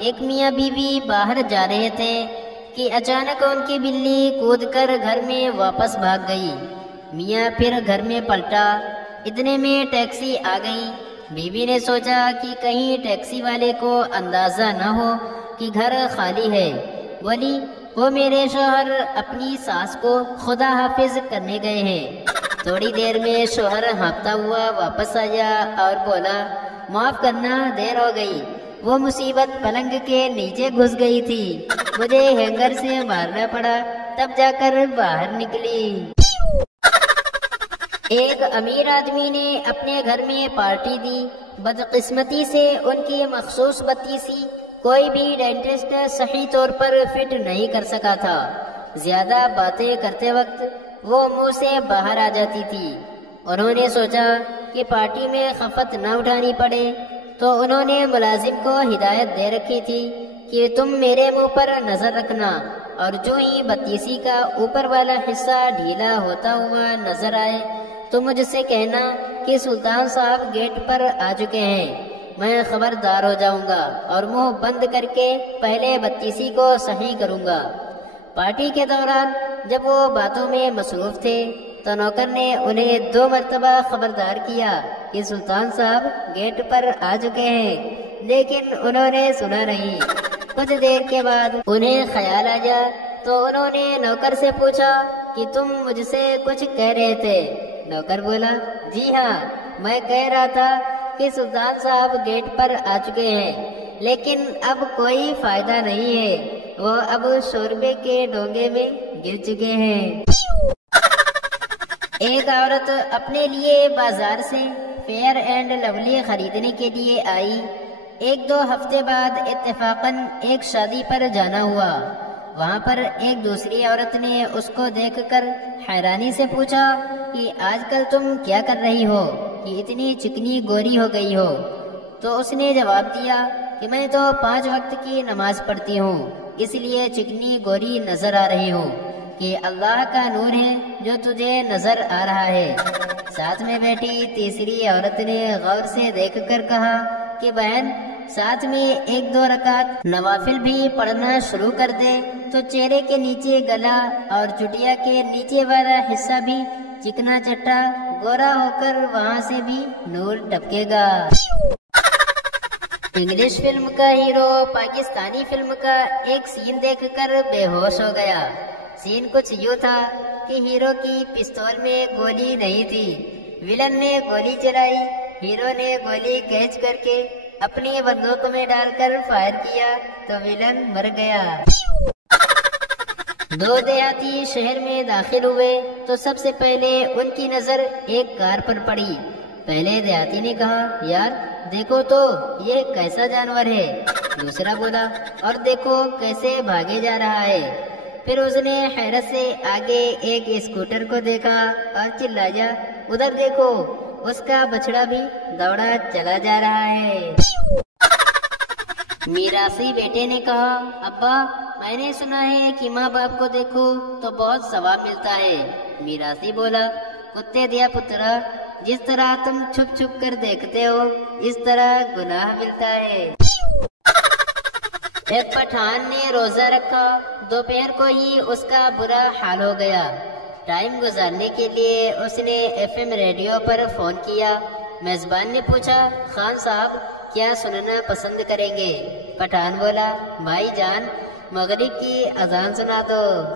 ایک میاں بیوی باہر جا رہے تھے کہ اچانک ان کی بلی کود کر گھر میں واپس بھاگ گئی۔ میاں پھر گھر میں پلٹا، اتنے میں ٹیکسی آ گئی۔ بیوی نے سوچا کہ کہیں ٹیکسی والے کو اندازہ نہ ہو کہ گھر خالی ہے، بولی وہ میرے شوہر اپنی ساس کو خدا حافظ کرنے گئے ہیں۔ تھوڑی دیر میں شوہر ہانپتا ہوا واپس آیا اور بولا معاف کرنا، دیر ہو گئی، وہ مصیبت پلنگ کے نیچے گھس گئی تھی، مجھے ہینگر سے مارنا پڑا، تب جا کر باہر نکلی۔ ایک امیر آدمی نے اپنے گھر میں پارٹی دی، بدقسمتی سے ان کی مخصوص بتی سی کوئی بھی ڈینٹسٹ صحیح طور پر فٹ نہیں کر سکا تھا۔ زیادہ باتیں کرتے وقت وہ منہ سے باہر آ جاتی تھی۔ انہوں نے سوچا کہ پارٹی میں خفت نہ اٹھانی پڑے، تو انہوں نے ملازم کو ہدایت دے رکھی تھی کہ تم میرے منہ پر نظر رکھنا، اور جو ہی بتیسی کا اوپر والا حصہ ڈھیلا ہوتا ہوا نظر آئے تو مجھ سے کہنا کہ سلطان صاحب گیٹ پر آ چکے ہیں، میں خبردار ہو جاؤں گا اور منہ بند کر کے پہلے بتیسی کو صحیح کروں گا۔ پارٹی کے دوران جب وہ باتوں میں مصروف تھے تو نوکر نے انہیں 2 مرتبہ خبردار کیا کہ سلطان صاحب گیٹ پر آ چکے ہیں، لیکن انہوں نے سنا نہیں۔ کچھ دیر کے بعد انہیں خیال آیا تو انہوں نے نوکر سے پوچھا کہ تم مجھ سے کچھ کہہ رہے تھے۔ نوکر بولا جی ہاں، میں کہہ رہا تھا کہ سلطان صاحب گیٹ پر آ چکے ہیں، لیکن اب کوئی فائدہ نہیں ہے، وہ اب شوربے کے ڈونگے میں گر چکے ہیں۔ ایک عورت اپنے لیے بازار سے فیئر اینڈ لولی خریدنے کے لیے آئی۔ 1-2 ہفتے بعد اتفاقاً ایک شادی پر جانا ہوا۔ وہاں پر ایک دوسری عورت نے اس کو دیکھ کر حیرانی سے پوچھا کہ آج کل تم کیا کر رہی ہو کہ اتنی چکنی گوری ہو گئی ہو؟ تو اس نے جواب دیا کہ میں تو 5 وقت کی نماز پڑھتی ہوں، اس لیے چکنی گوری نظر آ رہی ہوں، کہ اللہ کا نور ہے جو تجھے نظر آ رہا ہے۔ ساتھ میں بیٹھی تیسری عورت نے غور سے دیکھ کر کہا کہ بہن، ساتھ میں 1-2 رکعت نوافل بھی پڑھنا شروع کر دے تو چہرے کے نیچے گلا اور چٹیا کے نیچے والا حصہ بھی چکنا چٹا گورا ہو کر وہاں سے بھی نور ٹپکے گا۔ انگلش فلم کا ہیرو پاکستانی فلم کا ایک سین دیکھ کر بے ہوش ہو گیا۔ سین کچھ یوں تھا کہ ہیرو کی پستول میں گولی نہیں تھی، ویلن نے گولی چلائی، ہیرو نے گولی کیچ کر کے اپنی بندوق میں ڈال کر فائر کیا تو ویلن مر گیا۔ 2 دیہاتی شہر میں داخل ہوئے تو سب سے پہلے ان کی نظر ایک کار پر پڑی۔ پہلے دیہاتی نے کہا یار دیکھو تو یہ کیسا جانور ہے، دوسرا بولا اور دیکھو کیسے بھاگے جا رہا ہے۔ پھر اس نے حیرت سے آگے ایک اسکوٹر کو دیکھا اور چلایا ادھر دیکھو، اس کا بچڑا بھی دوڑا چلا جا رہا ہے۔ میراثی بیٹے نے کہا ابا میں نے سنا ہے کہ ماں باپ کو دیکھو تو بہت ثواب ملتا ہے۔ میراثی بولا کتے دیا پترا، جس طرح تم چھپ چھپ کر دیکھتے ہو اس طرح گناہ ملتا ہے۔ ایک پٹھان نے روزہ رکھا، دوپہر کو ہی اس کا برا حال ہو گیا۔ ٹائم گزارنے کے لیے اس نے FM ریڈیو پر فون کیا۔ میزبان نے پوچھا خان صاحب کیا سننا پسند کریں گے؟ پٹھان بولا بھائی جان مغرب کی اذان سنا دو۔